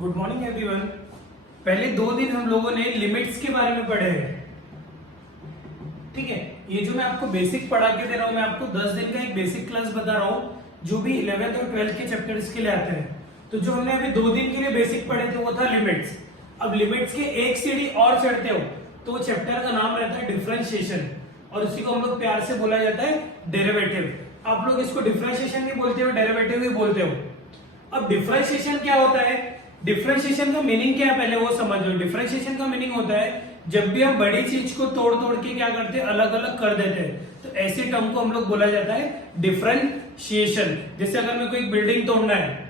Good morning everyone. पहले 2 दिन हम लोगों ने लिमिट्स के बारे में पढ़े हैं। ठीक है, ये जो मैं आपको बेसिक पढ़ा के दे रहा हूं, मैं आपको 10 दिन का एक बेसिक क्लास बता रहा हूं जो भी 11th और 12th के चैप्टर्स के लिए आते हैं। तो जो हमने अभी 2 दिन के लिए बेसिक पढ़े थे वो था लिमिट्स। अब लिमिट्स के एक सीढ़ी और चढ़ते हो तो वो चैप्टर का नाम रहता है डिफरेंशिएशन, और उसी को हम लोग प्यार से बोला जाता है डेरिवेटिव। आप लोग इसको डिफरेंशिएशन भी बोलते हो, डेरिवेटिव भी बोलते हो। अब डिफरेंशिएशन क्या होता है? डिफरेंशिएशन का मीनिंग क्या है पहले वो समझ लो। डिफरेंशिएशन का मीनिंग होता है जब भी हम बड़ी चीज को तोड़ तोड़ के क्या करते हैं, अलग अलग कर देते हैं, तो ऐसे टर्म को हम लोग बोला जाता है डिफरेंशिएशन। जैसे अगर मेरे को एक बिल्डिंग तोड़ना है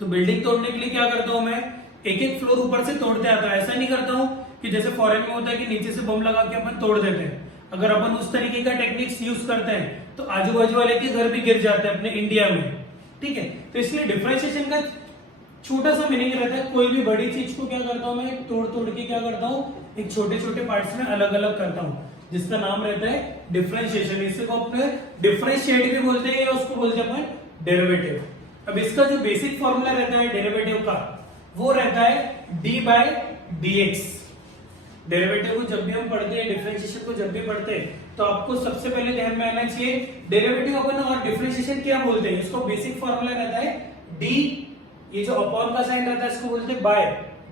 तो बिल्डिंग तोड़ने के लिए क्या करता हूं, मैं एक एक फ्लोर ऊपर से तोड़ते आता हूं। ऐसा नहीं करता हूं कि जैसे फॉरेन में होता है कि नीचे से बम लगा के अपन तोड़ देते हैं। अगर अपन उस तरीके का टेक्निक्स यूज करते हैं तो आजू बाजू वाले के घर भी गिर जाते हैं अपने इंडिया में। ठीक है, तो इसलिए डिफरेंशिएशन का छोटा सा मीनिंग रहता है कोई भी बड़ी चीज को क्या करता हूं, मैं तोड़ तोड़ के क्या करता हूं, एक छोटे छोटे पार्ट्स में अलग अलग करता हूं, जिसका नाम रहता है डिफरेंशिएशन। इसी को अपने डिफरेंशिएट भी बोलते हैं या उसको बोलते हैं अपन डेरिवेटिव। अब इसका जो बेसिक फॉर्मूला रहता है डेरिवेटिव का वो रहता है D by D X. Derivative को जब भी हम पढ़ते हैं, डिफरेंशिएशन को जब भी पढ़ते हैं, तो आपको सबसे पहले ध्यान में आना चाहिए डेरिवेटिव अपन और डिफरेंशिएशन क्या बोलते हैं। इसको बेसिक फॉर्मूला रहता है डी, ये जो अपॉन का साइन रहता है इसको बोलते हैं बाय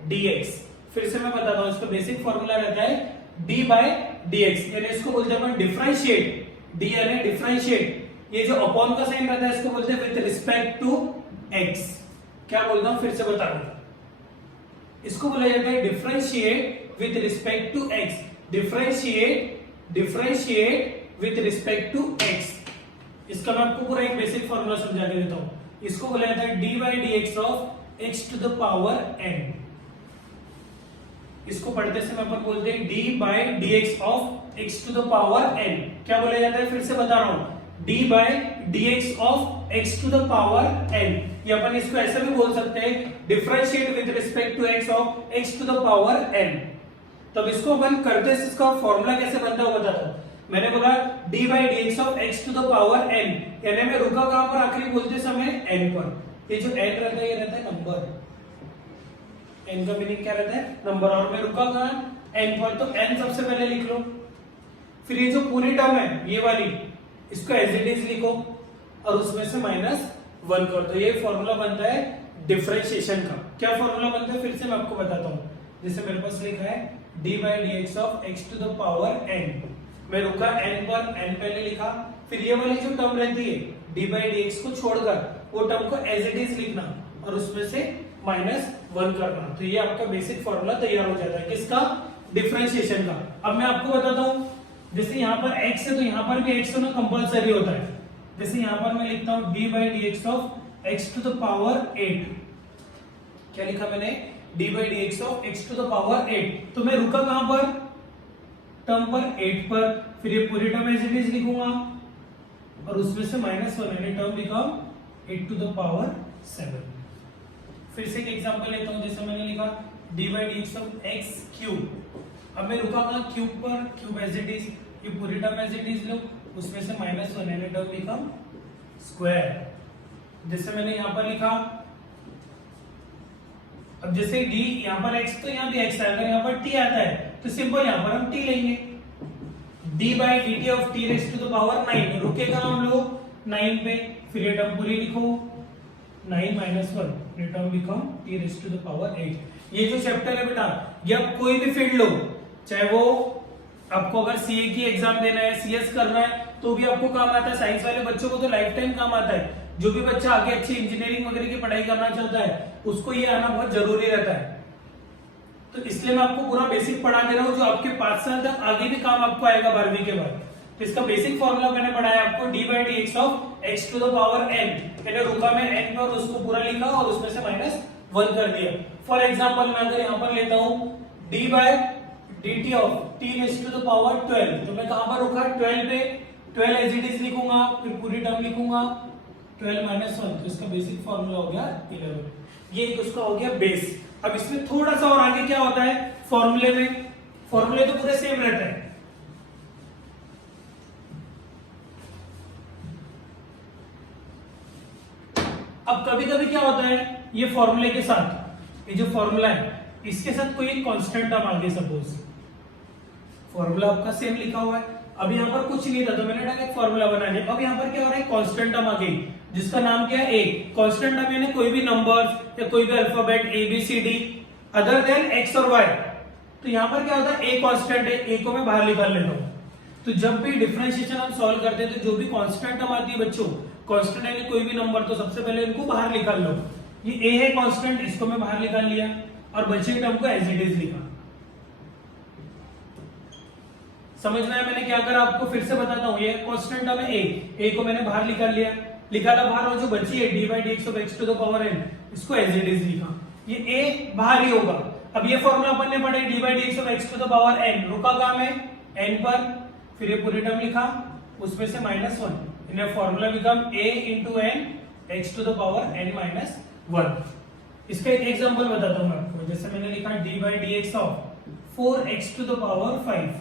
dx। फिर से मैं बताता हूं, इसका बेसिक फॉर्मूला रहता है d बाय dx, यानी इसको बोलते हैं अपन डिफरेंशिएट। d यानी डिफरेंशिएट, ये जो अपॉन का साइन रहता है इसको बोलते हैं विद रिस्पेक्ट टू x। क्या बोलता हूं, फिर से बता रहा हूं, इसको बोला जाता है differentiate with respect to x। Differentiate with respect to x। इसका मैं आपको पूरा एक बेसिक फॉर्मूला समझा के देता हूं। इसको बोला जाता है d by d x of x to the power n. इसको पढ़ते समय अपन बोलते हैं d by d x of x to the power n. क्या बोला जाता है, फिर से बता रहा हूं, d by d x of x to the power n. ये अपन इसको ऐसा भी बोल सकते हैं differentiate with respect to x of x to the power n. तब इसको अपन करते हैं, इसका फॉर्मूला कैसे बनता है वो बताता हूं। मैंने बोला d by d x of x to the power n, यानी मैं रुका कहां पर, आखिरी बोलते समय एन पर। ये जो एन रहता है ये रहता है नंबर। एन का मीनिंग क्या रहता है, नंबर। और मैं रुका कहां, एन पर, तो एन सबसे पहले लिख लो। फिर ये जो पूरी टर्म है ये वाली, इसको एज इट इज लिखो और उसमें से -1 कर दो। ये फॉर्मूला बनता है डिफरेंशिएशन का। क्या फॉर्मूला बनता है, फिर से मैं आपको बताता हूं। जैसे मेरे पास लिखा है d by d x of x to the power n, मैं रुका एन पर, एन पहले लिखा। फिर ये वाली जो टर्म रहती है डी बाई डी एक्स को छोड़कर वो टर्म को एज इट इज लिखना और उसमें से -1 करना। तो ये आपका बेसिक फॉर्मूला तैयार हो जाता है किसका, डिफरेंशिएशन का। अब मैं आपको बताता हूं, जैसे यहाँ पर x है तो यहाँ पर भी x होना कंपलसरी होता है। जैसे यहाँ पर मैं लिखता हूं d by d x of x to the power 8। क्या लिखा मैंने, d by d x of x to the power 8। तो मैं रुका कहां पर, टर्म पर 8 पर। फिर ये पूरी टर्म एज इट इज लिखूंगा और उसमें से -1, यानी term become 8 to the power 7। फिर से एक एग्जांपल लेता हूं, जैसे मैंने लिखा D by d x of x cube. अब मैं रुका कहां, क्यूब पर, क्यूब एज इट इज, ये पूरी टर्म एज इट इज लो, उसमें से -1, यानी टर्म बिकम स्क्वायर। जैसे मैंने यहां पर लिखा, अब जैसे d यहां पर x, तो यहां भी x है, अगर यहां पर t आता है तो सिंपल यहां पर हम t लेंगे, d by d t of t raise to the power 9। रुकेगा हम लोग 9 पे, फिर ये टर्म पूरी लिखो 9 -1, ये term become t raise to the power 8। ये जो चैप्टर है बेटा, ये आप कोई भी फील्ड लो, चाहे वो आपको अगर सीए की एग्जाम देना है, सीएस करना है, तो भी आपको काम आता है। साइंस वाले बच्चों को तो लाइफ टाइम काम आता है। जो भी बच्चा आगे अच्छी इंजीनियरिंग वगैरह की पढ़ाई करना चाहता है उसको ये आना बहुत जरूरी रहता है। तो इसलिए मैं आपको पूरा बेसिक पढ़ा दे रहा हूं, जो आपके 5 साल तक आगे भी काम आपको आएगा 12वीं के बाद। तो इसका बेसिक फॉर्मूला मैंने पढ़ाया आपको d by d x of x to the power n. मैंने रुका मैं एन पर, उसको पूरा लिखा और उसमें से -1 कर दिया। फॉर एग्जाम्पल मैं अगर यहाँ पर लेता हूँ d by d t of t raise to the power 12, तो मैं कहां पर रुका, 12 पे, 12 एज इट इज लिखूंगा, फिर पूरी टर्म लिखूंगा 12 -1, तो इसका बेसिक फॉर्मूला हो गया 11। ये एक उसका हो गया बेस। अब इसमें थोड़ा सा और आगे क्या होता है फॉर्मूले में, फॉर्मूले तो पूरे सेम रहता है। अब कभी कभी क्या होता है ये फॉर्मूले के साथ ये जो फॉर्मूला है इसके साथ कोई एक कांस्टेंट टर्म आ गई, सपोज फॉर्मूला आपका सेम लिखा हुआ है, अब यहाँ पर कुछ नहीं था तो मैंने डायरेक्ट फॉर्मूला बना लिया। अब यहाँ पर क्या हो रहा है, कांस्टेंट टर्म आ गई जिसका नाम क्या है, ए। कांस्टेंट टर्म यानी कोई भी नंबर्स या कोई भी alphabet A B C D other than x और वाई। तो यहाँ पर क्या होता है, ए कांस्टेंट है, ए को मैं बाहर निकाल लेता हूँ। तो जब भी डिफरेंशिएशन हम सॉल्व करते हैं तो जो भी कांस्टेंट टर्म आती है बच्चों, कांस्टेंट यानी कोई भी नंबर, तो सबसे पहले इनको बाहर निकाल लो। ये ए है कांस्टेंट, इसको मैं बाहर निकाल लिया और बचे टर्म को एज इट इज लिखा। समझ में आया मैंने क्या करा, आपको फिर से बताता हूँ। ये कांस्टेंट टर्म है ए को मैंने बाहर निकाल लिया, निकाला बाहर, और जो बची है d by d x of x to the power n, इसको एज इट इज लिखा। ये ए बाहर ही होगा। अब ये फॉर्मूला अपन ने पढ़े, d by d x of x to the power n, रुका कहां में, एन पर, फिर ये पूरी टर्म लिखा, उसमें से -1, in formula become a into n x to the power n minus 1। इसका एक एग्जांपल बताता हूं मैं आपको। जैसे मैंने लिखा d by dx of 4x to the power 5,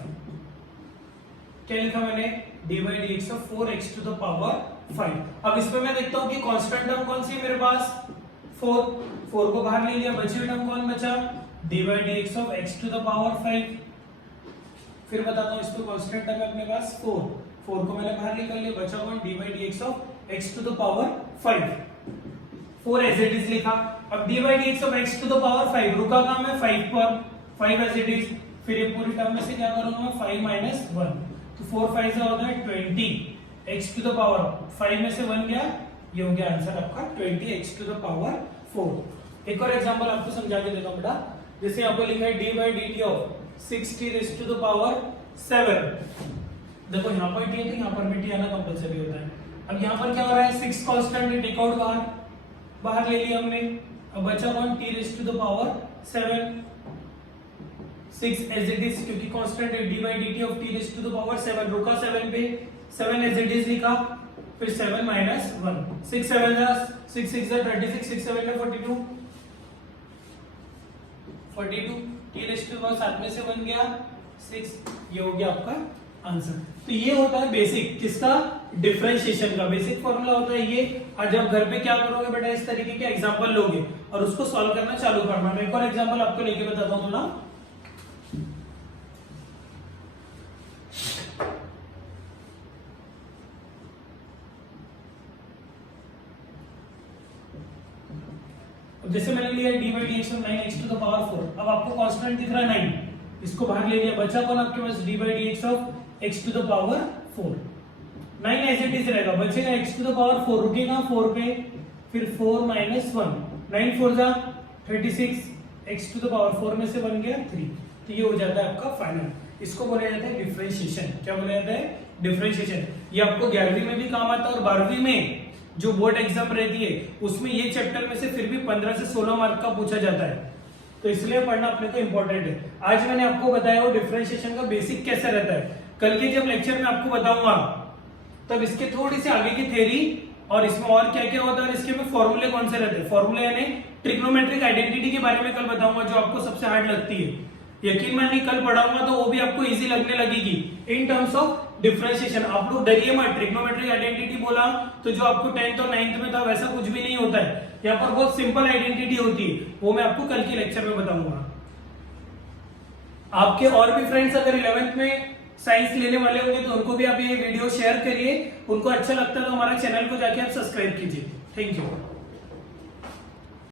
क्या लिखा मैंने, d by dx of 4x to the power 5। अब इसमें मैं देखता हूं कि कांस्टेंट टर्म कौन सी है मेरे पास, 4 को बाहर ले लिया, बची हुई टर्म कौन बचा, d by dx of x to the power 5। फिर बताता हूं, इसको कांस्टेंट टर्म है अपने पास 4 को मैंने बाहर निकाल लिया, बचा कौन, d by dx of x to the power 5, 4 as it is लिखा। अब d by dx of x to the power 5, रुका कहां मैं, 5 पर, 5 एज इट इज। फिर ये पूरी टर्म में से क्या करूंगा मैं, 5 minus 1, तो 4 5 से होता है 20, x to the power 5 में से 1 गया, ये हो गया आंसर आपका 20 x to the power 4। एक और एग्जांपल आपको समझा के देता हूं बेटा। जैसे यहाँ पर लिखा है d by dt of 6t raised to the power 7। देखो यहाँ पर t है तो यहाँ पर भी t आना कंपलसरी होता है। अब यहाँ पर क्या हो रहा है, 6 कांस्टेंट है, टेक आउट बाहर ले लिया हमने, अब बचा कौन, t raised to the power 7, 6 as it is, क्योंकि कांस्टेंट है, d by dt of t raised to the power 7, रुका 7 पे, 7 as it is लिखा, फिर 7 minus 1, 6 7 जा 6 6 जा 36, 6 7 जा 42, t raised to the power 7 में से 1 गया 6, ये हो गया आपका आंसर। तो ये होता है बेसिक किसका, डिफरेंशिएशन का बेसिक फॉर्मूला होता है ये। आज आप घर पे क्या करोगे बेटा, इस तरीके के एग्जांपल लोगे और उसको सॉल्व करना चालू करना। मैं एक और एग्जांपल आपको लेके बताता हूं थोड़ा। जैसे मैंने लिया d by dx of 9x to the power 4, अब आपको कांस्टेंट दिख रहा है 9, इसको बाहर ले लिया, बचा कौन आपके पास, d by dx of x to the power 4, 9 as it is रहेगा, बचेगा x to the power 4, रुकेगा 4 पे, फिर 4 minus 1, 9 4 जा 36, x to the power 4 में से 1 गया 3, तो ये हो जाता है आपका फाइनल। इसको बोला जाता है डिफरेंशिएशन। क्या बोला जाता है, डिफरेंशिएशन। ये आपको 11वीं में भी काम आता है और 12वीं में जो बोर्ड एग्जाम रहती है उसमें ये चैप्टर में से फिर भी 15 से 16 मार्क का पूछा जाता है, तो इसलिए पढ़ना अपने को इंपॉर्टेंट है। आज मैंने आपको बताया वो डिफरेंशिएशन का बेसिक कैसे रहता है, कल के जब लेक्चर में आपको बताऊंगा तब इसके थोड़ी सी आगे की थ्योरी और इसमें और क्या क्या होता है और इसके में फॉर्मूले कौन से रहते हैं, फॉर्मूले यानी ट्रिग्नोमेट्रिक आइडेंटिटी के बारे में कल बताऊंगा जो आपको सबसे हार्ड लगती है। यकीन मानिए कल पढ़ाऊंगा तो वो भी आपको इजी लगने लगेगी इन टर्म्स ऑफ डिफरेंशिएशन। आप लोग डरिए मत, ट्रिग्नोमेट्रिक आइडेंटिटी बोला तो जो आपको 10th और 9th में था वैसा कुछ भी नहीं होता है। यहाँ पर बहुत सिंपल आइडेंटिटी होती है, वो मैं आपको कल के लेक्चर में बताऊंगा। आपके और भी फ्रेंड्स अगर 11th में साइंस लेने वाले होंगे तो उनको भी आप ये वीडियो शेयर करिए, उनको अच्छा लगता है तो हमारा चैनल को जाके आप सब्सक्राइब कीजिए। Thank you.